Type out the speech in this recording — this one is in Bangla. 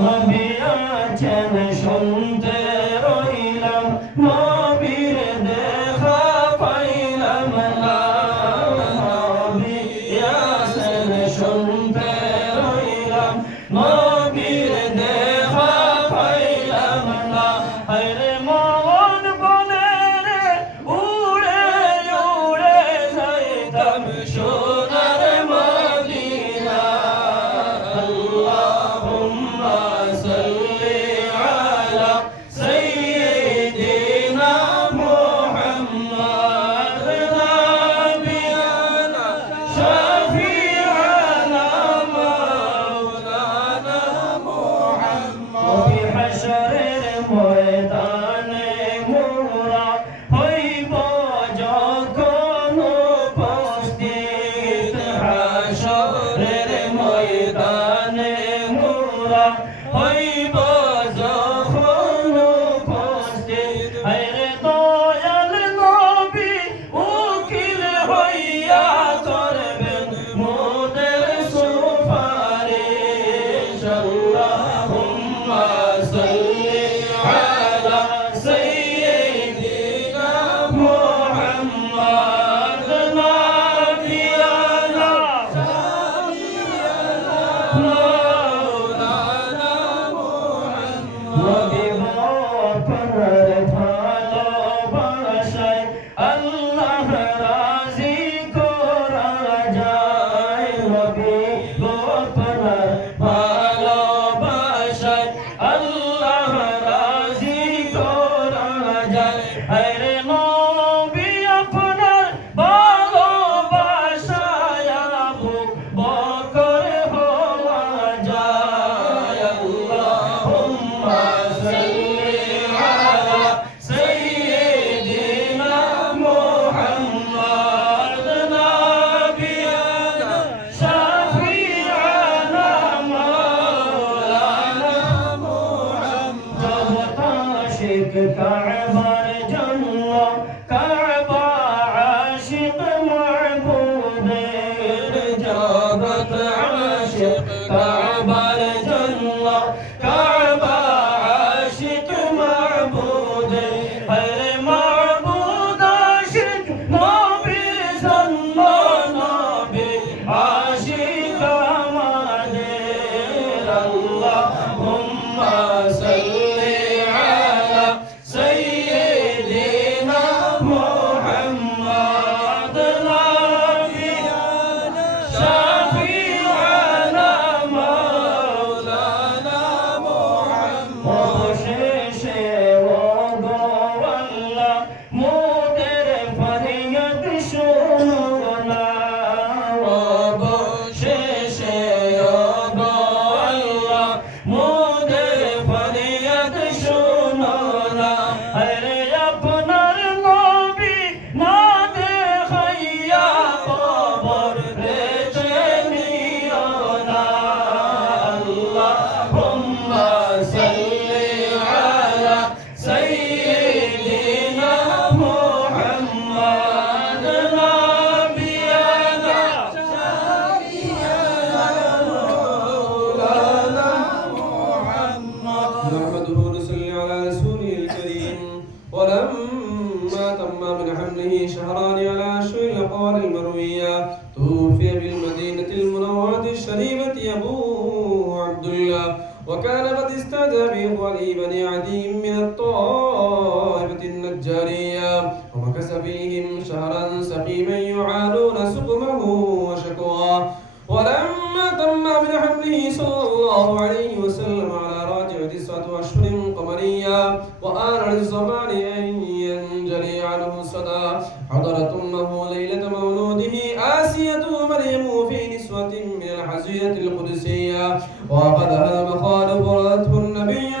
নবী আছেন শুনতে রইলাম নবীর দেখা পাইলাম না নবী আছেন শুনতে রইলাম নবীর দেখা পাইলাম না হরে মন বলে রে উড়ে উড়ে যাইতাম সোনার মদিনা আল্লাহুম্মা সাল্লি আলা সাইয়্যিদিনা মুহাম্মদ নাবিয়ানা শাফি'ানা মাওলানা মুহাম্মদ ওই হাশরের ময়দানে মোরা হইব যখন উপস্থিত হাশরের ময়দানে মোরা হইব যখন উপস্থিত আরে দয়াল নবী উকিল হইয়া করবেন মোদের সুপারিশ আল্লাহুম্মা সাল্লি আলা সাইয়্যিদিনা মুহাম্মদ নাবিয়ানা মাওলানা নবী আপনার ভালোবাসায় আল্লাহ রাজি করা যায় নবী আপনার ভালোবাসায় আল্লাহ রাজি করা যায় আরে নবী আপনার ভালোবাসায় আবু বকর হওয়া যায় আল্লাহুম্মা সাল্লি আলা সাইয়্যিদিনা মুহাম্মদ নাবিয়ানা শাফি'ানা মাওলানা মুহাম্মদ জগত আশিক কাবার জন্য কাবা আশিক মাবুদের জগত আশিক কাবার জন্য কাবা আশিক মাবুদের হরে মাবুদ আশিক নবীর জন্য নবী আশিক আমাদের আল্লাহুম্মা সাল্লি আলা সাইয়্যিদিনা মুহাম্মদ নাবিয়ানা শাফি'ানা মাওলানা মুহাম্মদ অবশেষে ও গো আল্লাহ মোদের ফরিয়াদ শোনো না অবশেষে ও গো আল্লাহ মোদের ফরিয়াদ শোনো না আরে আপনার নবী না দেখাইয়া কবর রেখে নিও না আল্লাহুম্মা সাল্লি আলা সাইয়্যিদিনা মুহাম্মদ নাবিয়ানা শাফি'ানা মাওলানা মুহাম্মদ نحمده ونصلي على رسوله الكريم ولما تم من حمله شهران على أشهر الأقوال المروية توفي بالمدينة المنورة الشريفة أبو عبد الله وكان قد استهدى بإخوانه بني عدي من الطائفة النجارية ومكث فيهم شهرا سقيما يعانون سقمه وشكواه ولما تم من حمله صلى الله عليه وسلم على راجع 9 أشهر قمرية وآن للزمان أن ينجلي عنه الصدى حضرت أمه ليلة مولوده آسية مريم في نسوة من الحزية القدسية وأخذها المخاض فرضته النبي